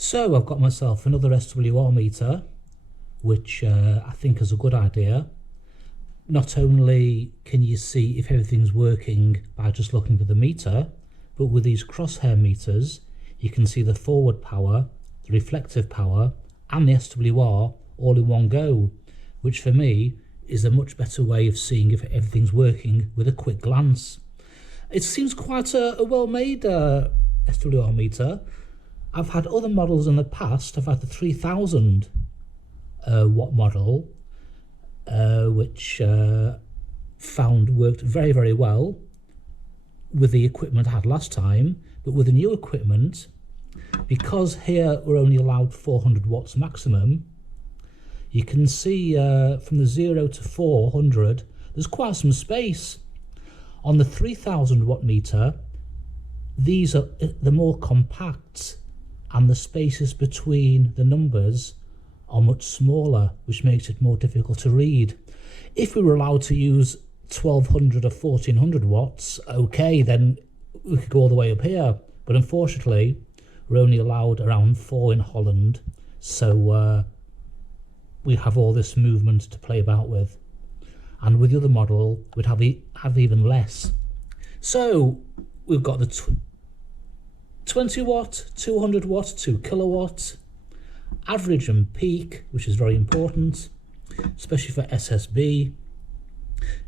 So I've got myself another SWR meter, which I think is a good idea. Not only can you see if everything's working by just looking at the meter, but with these crosshair meters, you can see the forward power, the reflective power, and the SWR all in one go, which for me is a much better way of seeing if everything's working with a quick glance. It seems quite a well-made SWR meter. I've had other models in the past. I've had the 3000 watt model, which found worked very, very well with the equipment I had last time. But with the new equipment, because here we're only allowed 400 watts maximum, you can see from the 0 to 400, there's quite some space. On the 3000 watt meter, they're more compact, and the spaces between the numbers are much smaller, which makes it more difficult to read. If we were allowed to use 1200 or 1400 watts, okay, then we could go all the way up here. But unfortunately, we're only allowed around 4 in Holland, so we have all this movement to play about with. And with the other model, we'd have even less. So we've got the 20 watt, 200 watt, 2 kilowatt, average and peak, which is very important, especially for SSB.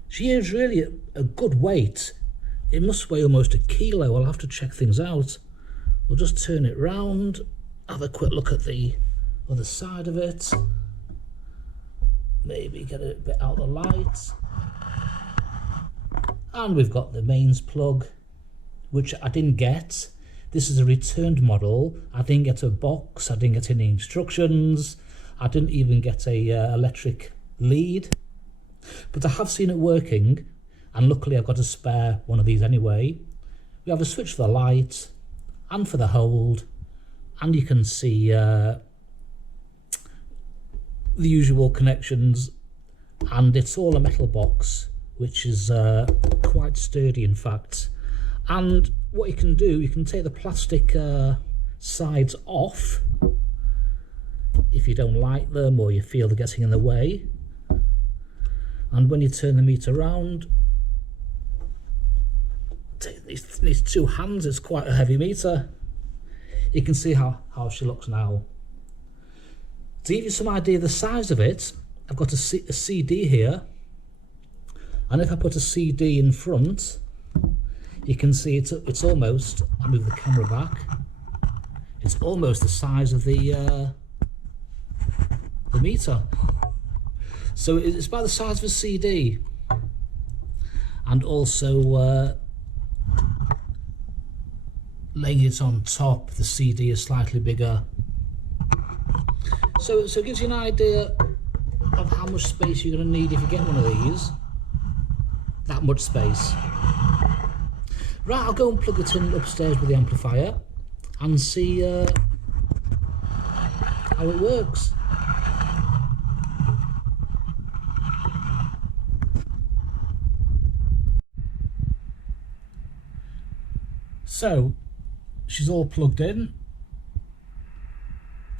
She is really a good weight. It must weigh almost a kilo. I'll have to check things out. We'll just turn it round, have a quick look at the other side of it. Maybe get it a bit out of the light. And we've got the mains plug, which I didn't get. This is a returned model. I didn't get a box, I didn't get any instructions, I didn't even get a electric lead. But I have seen it working, and luckily I've got a spare one of these anyway. We have a switch for the light and for the hold, and you can see the usual connections, and it's all a metal box, which is quite sturdy in fact. And what you can do, you can take the plastic sides off if you don't like them or you feel they're getting in the way. And when you turn the meter around, take these two hands, it's quite a heavy meter. You can see how she looks now. To give you some idea of the size of it, I've got a CD here, and if I put a CD in front, you can see it's almost, I'll move the camera back, it's almost the size of the meter. So it's about the size of a CD. And also laying it on top, the CD is slightly bigger. So it gives you an idea of how much space you're going to need if you get one of these. That much space. Right, I'll go and plug it in upstairs with the amplifier and see how it works. So, she's all plugged in.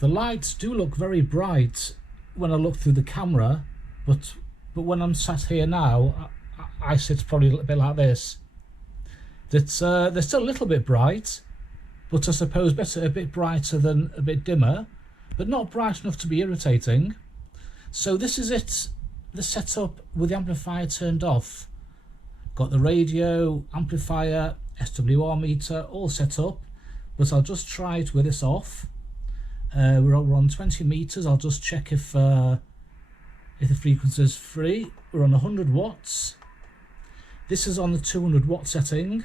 The lights do look very bright when I look through the camera, but when I'm sat here now, I sit probably a bit like this. They're still a little bit bright, but I suppose better a bit brighter than a bit dimmer, but not bright enough to be irritating. So this is it, the setup with the amplifier turned off. Got the radio, amplifier, SWR meter all set up, but I'll just try it with this off. We're on 20 meters. I'll just check if the frequency is free. We're on 100 watts. This is on the 200 watt setting.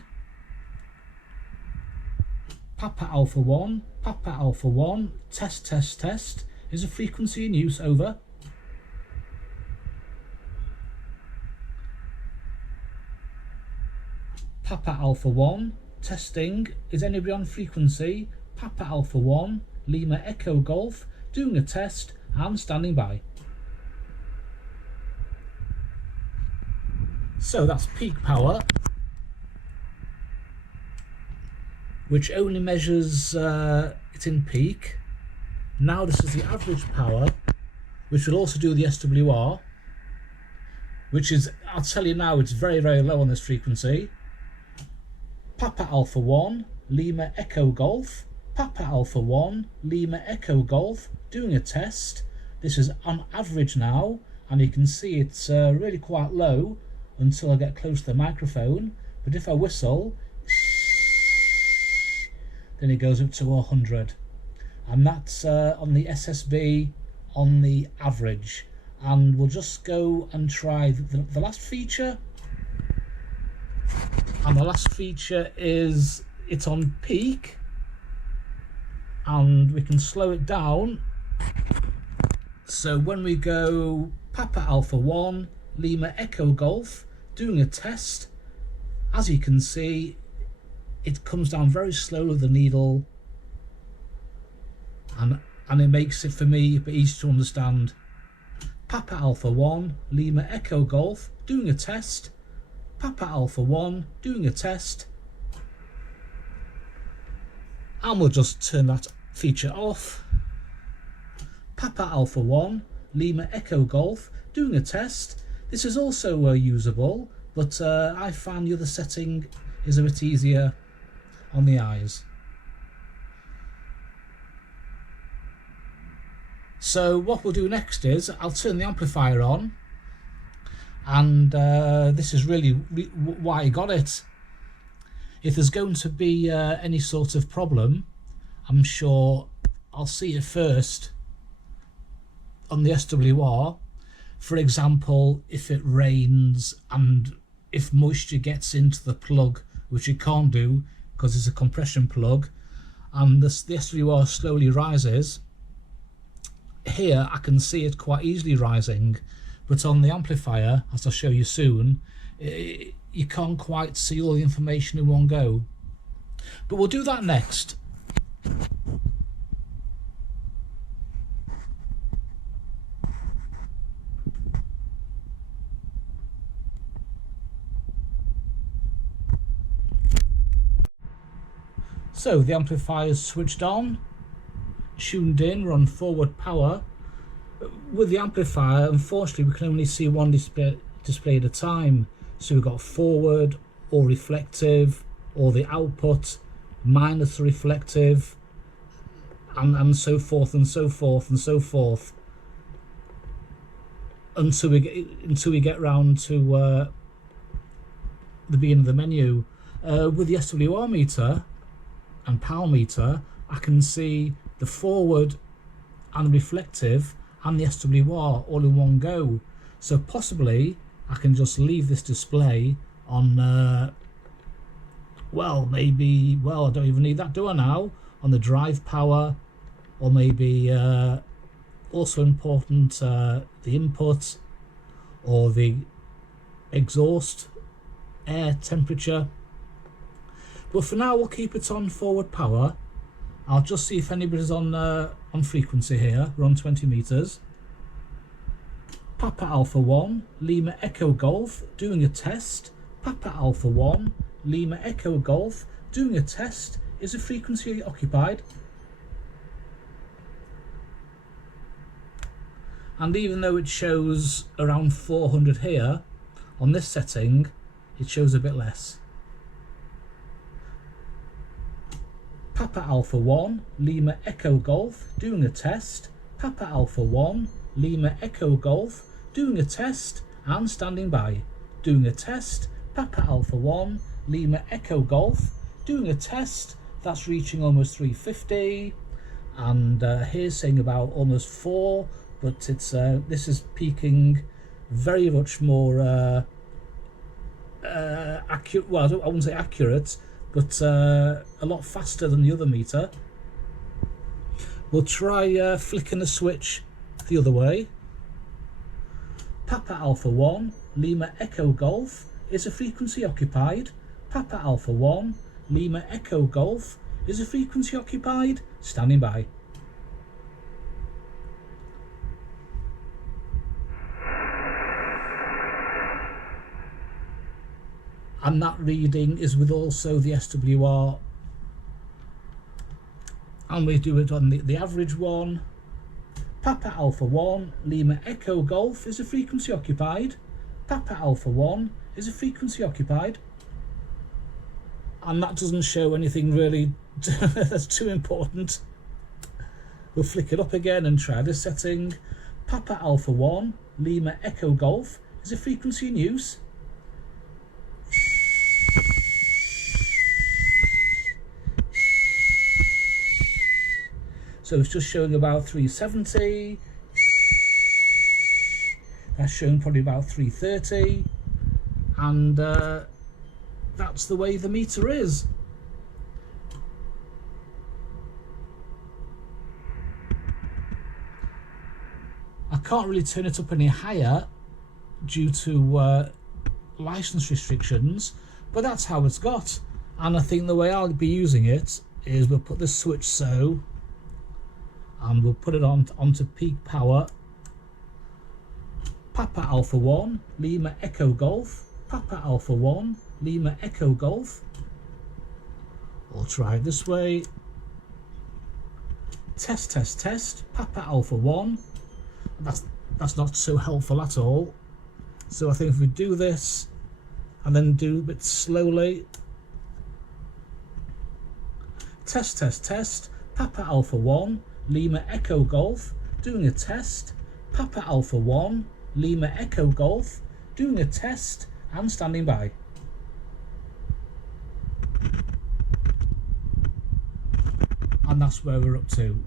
Papa Alpha 1, Papa Alpha 1, test, test, test. Is the frequency in use? Over. Papa Alpha 1, testing. Is anybody on frequency? Papa Alpha 1, Lima Echo Golf, doing a test and standing by. So that's peak power, which only measures it in peak. Now this is the average power, which will also do the SWR, which is, I'll tell you now, it's very, very low on this frequency. Papa Alpha 1, Lima Echo Golf, Papa Alpha 1, Lima Echo Golf, doing a test. This is on average now, and you can see it's really quite low until I get close to the microphone, but if I whistle, then it goes up to 100, and that's on the SSB on the average. And we'll just go and try the last feature, and the last feature is it's on peak, and we can slow it down. So when we go Papa Alpha 1, Lima Echo Golf, doing a test, as you can see, it comes down very slowly, the needle, and it makes it, for me, a bit easy to understand. Papa Alpha 1, Lima Echo Golf, doing a test, Papa Alpha 1, doing a test, and we'll just turn that feature off. Papa Alpha 1, Lima Echo Golf, doing a test. This is also usable, but I find the other setting is a bit easier on the eyes. So what we'll do next is I'll turn the amplifier on, and this is really why I got it. If there's going to be any sort of problem, I'm sure I'll see it first on the SWR. For example, if it rains and if moisture gets into the plug, which it can't do because it's a compression plug, and the SWR slowly rises. Here I can see it quite easily rising, but on the amplifier, as I'll show you soon, you can't quite see all the information in one go. But we'll do that next. So the amplifier is switched on, tuned in, we're on forward power. With the amplifier, unfortunately, we can only see one display at a time. So we've got forward or reflective, or the output minus the reflective, and so forth and so forth and so forth, until we get round to the beginning of the menu. With the SWR meter and power meter, I can see the forward and reflective and the SWR all in one go. So possibly I can just leave this display on well, maybe, well, I don't even need that, do I now? On the drive power, or maybe also important, the input or the exhaust air temperature. But for now, we'll keep it on forward power. I'll just see if anybody's on frequency here. We're on 20 meters. Papa Alpha 1, Lima Echo Golf, doing a test. Papa Alpha 1, Lima Echo Golf, doing a test. Is the frequency occupied? And even though it shows around 400 here, on this setting, it shows a bit less. Papa Alpha 1, Lima Echo Golf, doing a test. Papa Alpha 1, Lima Echo Golf, doing a test and standing by. Doing a test. Papa Alpha 1, Lima Echo Golf, doing a test. That's reaching almost 350, and here's saying about almost 4, but it's this is peaking very much more accurate. Well, I wouldn't say accurate, but a lot faster than the other meter. We'll try flicking the switch the other way. Papa Alpha 1, Lima Echo Golf, is a frequency occupied? Papa Alpha 1, Lima Echo Golf, is a frequency occupied? Standing by. And that reading is with also the SWR, and we do it on the average one. Papa Alpha 1, Lima Echo Golf is a frequency occupied. Papa Alpha 1 is a frequency occupied. And that doesn't show anything really that's too important. We'll flick it up again and try this setting. Papa Alpha 1, Lima Echo Golf is a frequency in use. So it's just showing about 370. That's showing probably about 330. And that's the way the meter is. I can't really turn it up any higher due to license restrictions, but that's how it's got. And I think the way I'll be using it is we'll put the switch so, and we'll put it onto peak power. Papa Alpha 1, Lima Echo Golf. Papa Alpha 1, Lima Echo Golf. We'll try it this way. Test, test, test. Papa Alpha 1. That's not so helpful at all. So I think if we do this and then do a bit slowly. Test, test, test. Papa Alpha 1, Lima Echo Golf. Doing a test. Papa Alpha 1, Lima Echo Golf. Doing a test and standing by. And that's where we're up to.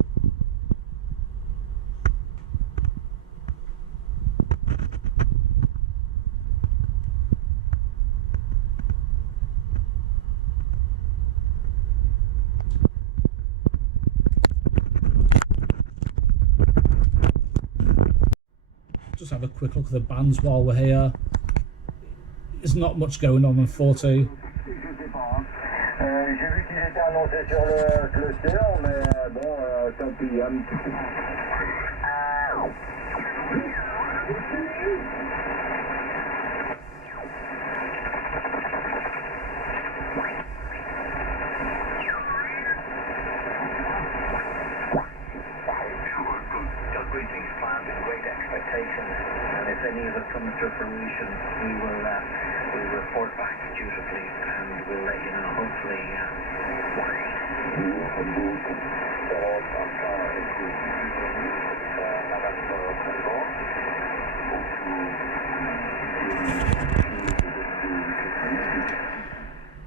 Just have a quick look at the bands while we're here. There's not much going on 40. J'ai vu qu'il était annoncé sur le cluster, mais bon, tant pis. Greetings, planned with great expectations, and if any of it comes to fruition, we will report back dutifully, and we'll let you know. Hopefully,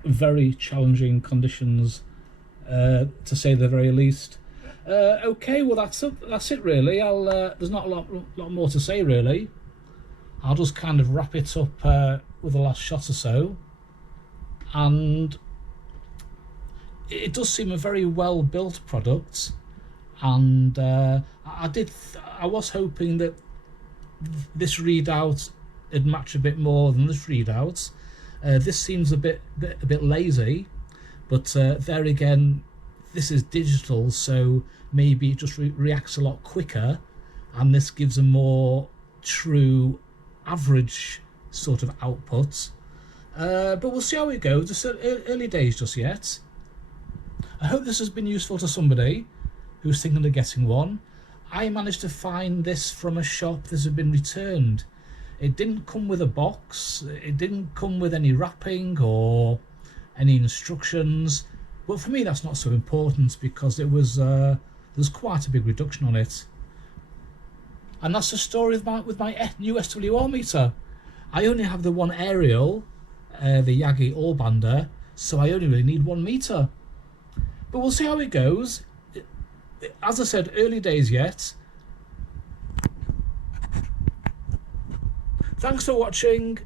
very challenging conditions, to say the very least. Okay, well that's it really. There's not a lot more to say really. I'll just kind of wrap it up with the last shot or so, and it does seem a very well built product, and I was hoping that this readout would match a bit more than this readout. This seems a bit lazy, but there again, this is digital, so maybe it just reacts a lot quicker, and this gives a more true average sort of output. But we'll see how it goes. It's early days just yet. I hope this has been useful to somebody who's thinking of getting one. I managed to find this from a shop. This had been returned. It didn't come with a box. It didn't come with any wrapping or any instructions. But for me, that's not so important because it was there's quite a big reduction on it. And that's the story with my new SWR meter. I only have the one aerial, the Yagi Allbander, so I only really need 1 meter. But we'll see how it goes. As I said, early days yet. Thanks for watching.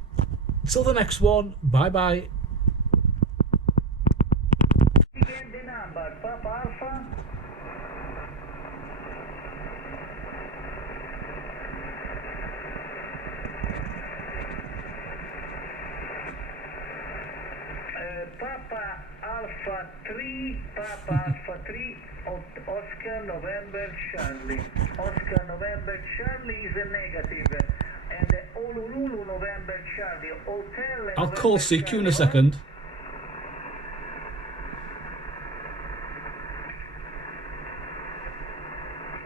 Till the next one. Bye bye. Papa Alpha 3, Papa Alpha 3, Oscar November Charlie. Oscar November Charlie is a negative. And Honolulu November Charlie, Hotel. I'll call CQ in a second.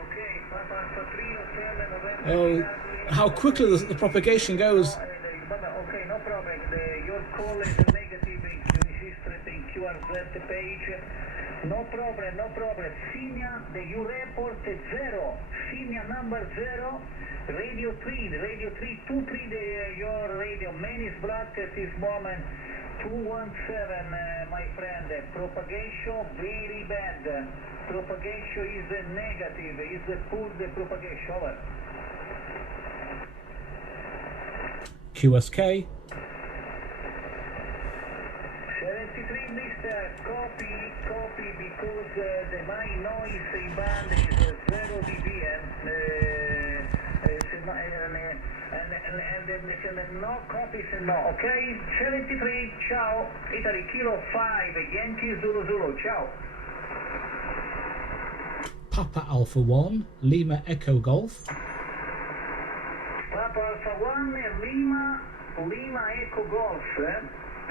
Okay, Papa Alpha 3. Oh, how quickly the propagation goes. Okay, no problem. Your call is negative registered in QRZ page. No problem, no problem. Signa, you report 0. Signa number 0. Radio 3, Radio 3, 23, your radio. Main is blocked at this moment. 217, my friend. Propagation very bad. Propagation is negative. Is full the propagation. Over. QSK. 73, Mr. Copy, because my noise in band is 0 dB and no copies, no, okay? 73, ciao, Italy, Kilo 5, Yankee Zulu Zulu, ciao. Papa Alpha 1, Lima Echo Golf. Papa Alpha 1, Lima Echo Golf,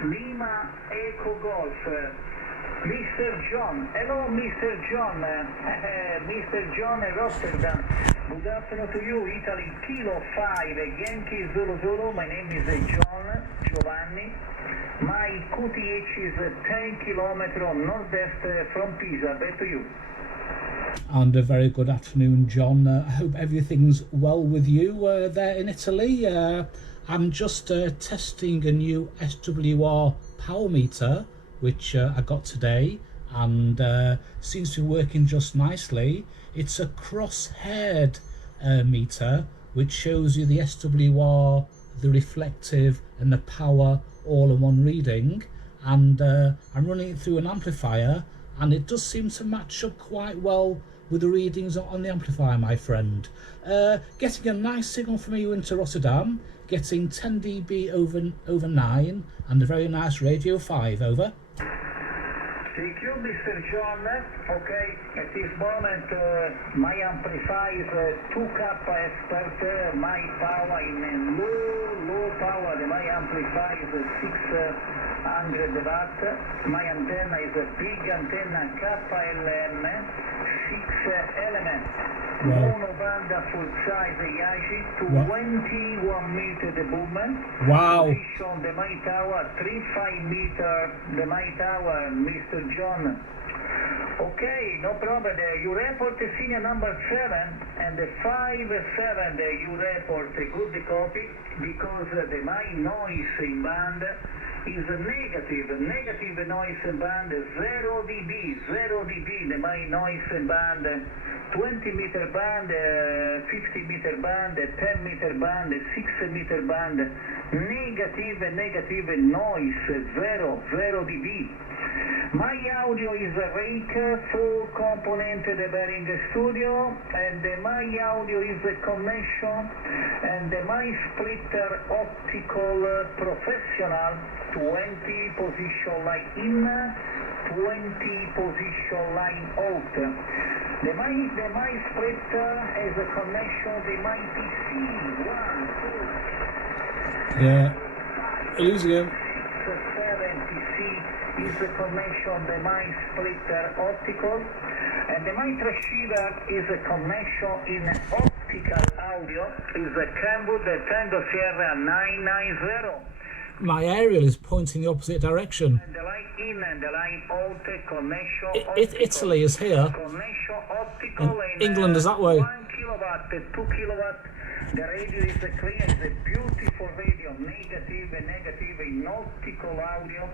Lima Echo Golf. Mr. John, hello Mr. John, Mr. John Rotterdam. Good afternoon to you, Italy, Kilo 5, Yankee Zulu Zulu. My name is John Giovanni. My QTH is 10 kilometers northwest from Pisa. Back to you. And a very good afternoon, John. I hope everything's well with you there in Italy. I'm just testing a new SWR power meter, which I got today, and seems to be working just nicely. It's a cross-haired meter, which shows you the SWR, the reflective and the power all in one reading, and I'm running it through an amplifier, and it does seem to match up quite well with the readings on the amplifier, my friend. Getting a nice signal from you into Rotterdam, getting 10 dB over 9, and a very nice radio 5, over. Thank you, Mr. John. Okay, at this moment my amplifier is 2K expert, my power in low power, my amplifier is 600 watt, my antenna is a big antenna KLM, 6 elements. Wow. Monoband full size IC, 21 meter the movement. Wow. Position the my tower, 3-5 meter the my tower, Mr. John. Okay, no problem. You report the senior number 7 and the 5-7 you report a good copy, because the my noise in band is negative noise in band, 0 dB, the my noise in band, 20 meter band, 50 meter band, 10 meter band, 6 meter band, negative noise, 0 dB. My audio is a rake, full component the bearing studio, and my audio is a connection, and my splitter optical professional, 20 position line in, 20 position line out. The my splitter has a connection, the my PC, 1, 2, Yeah, losing him. 7 PC is a connection, the my splitter optical, and the my transceiver is a connection in optical audio, is a Kenwood Tango Sierra 990. My aerial is pointing the opposite direction. And the line in and the line out, connection Italy is here. Connection optical, And England is that way. 1 kilowatt, 2 kilowatt. The radio is clear, it's a beautiful radio, negative in optical audio,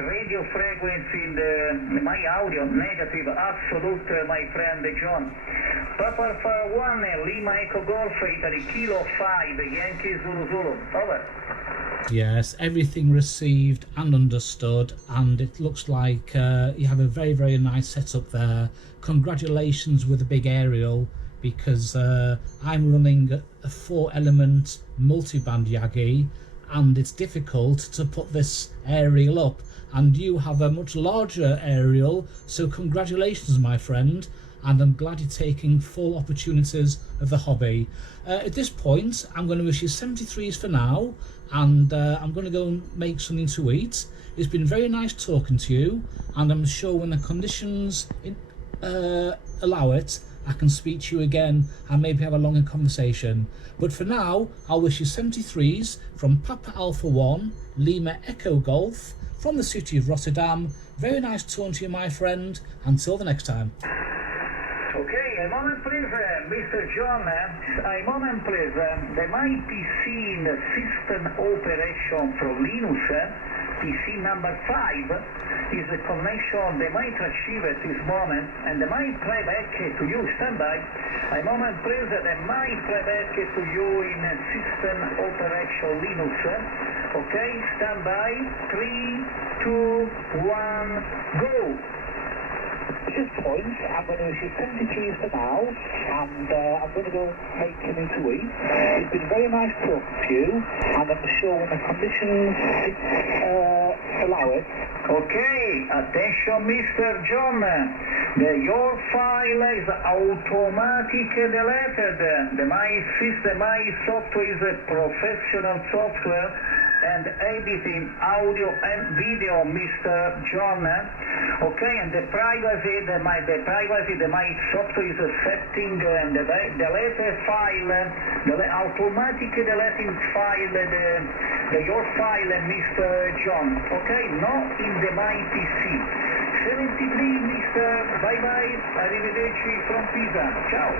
radio frequency in the my audio, negative, absolute, my friend John. Papa Alpha 1, Lima Echo Golf, Italy, Kilo 5, Yankee Zulu Zulu, over. Yes, everything received and understood, and it looks like you have a very, very nice setup there. Congratulations with the big aerial, because I'm running a 4-element multiband Yagi, and it's difficult to put this aerial up, and you have a much larger aerial, so congratulations, my friend, and I'm glad you're taking full opportunities of the hobby. At this point, I'm going to wish you 73s for now, and I'm going to go and make something to eat. It's been very nice talking to you, and I'm sure when the conditions allow it, I can speak to you again and maybe have a longer conversation. But for now, I'll wish you 73s from Papa Alpha 1, Lima Echo Golf, from the city of Rotterdam. Very nice talking to you, my friend. Until the next time. Okay, a moment please, Mr. John. A moment please. There might be seen system operation from Linux. PC number 5 is the connection they might achieve at this moment, and they might play back to you. Stand by. A moment please, they might play back to you in system operation Linux. Okay, stand by. 3, 2, 1, go. At this point, I'm going to issue 73s for now, and I'm going to go make Commuter Week. It's been very nice talking to you, and I'm sure when the conditions allow it. Okay, attention Mr. John. Your file is automatically deleted. My software is a professional software and editing audio and video, Mr. John. Okay, and the privacy, my software is setting the deleted file, the automatically deleting file, your file, Mr. John. Okay, not in the my PC. 73, Mr. Bye bye, arrivederci from Pisa. Ciao.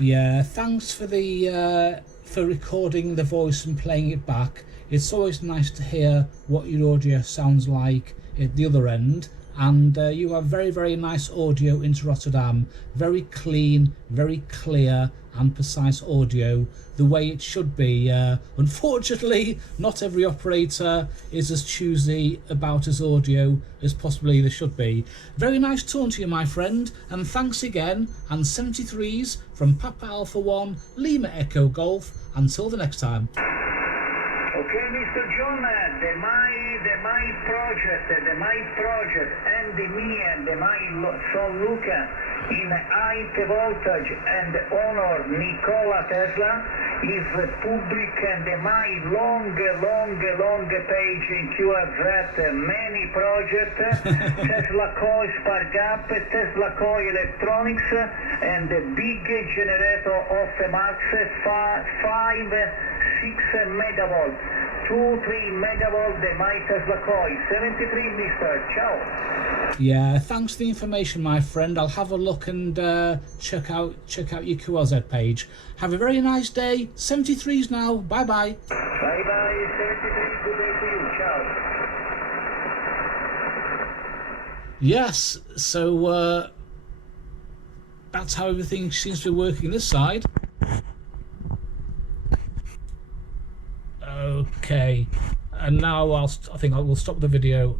Yeah, thanks for the for recording the voice and playing it back. It's always nice to hear what your audio sounds like at the other end, and you have very, very nice audio into Rotterdam. Very clean, very clear and precise audio, the way it should be. Unfortunately, not every operator is as choosy about his audio as possibly they should be. Very nice talking to you, my friend, and thanks again, and 73s from Papa Alpha 1, Lima Echo Golf. Until the next time. Okay, Mr. John, the my project, and the my son Luca in high voltage and honor Nikola Tesla is public, and my long page in QRZ, many projects, Tesla Coil Spark Gap, Tesla Coil Electronics, and the big generator of Max 5, 6 megavolt, 2-3 megavolt, the my Tesla Coil. 73, Mr. Ciao. Yeah, thanks for the information, my friend. I'll have a look and check out your QRZ page. Have a very nice day. 73s now. Bye bye. Bye bye, 73. Good day to you. Ciao. Yes, so that's how everything seems to be working this side. Okay, and now I think I will stop the video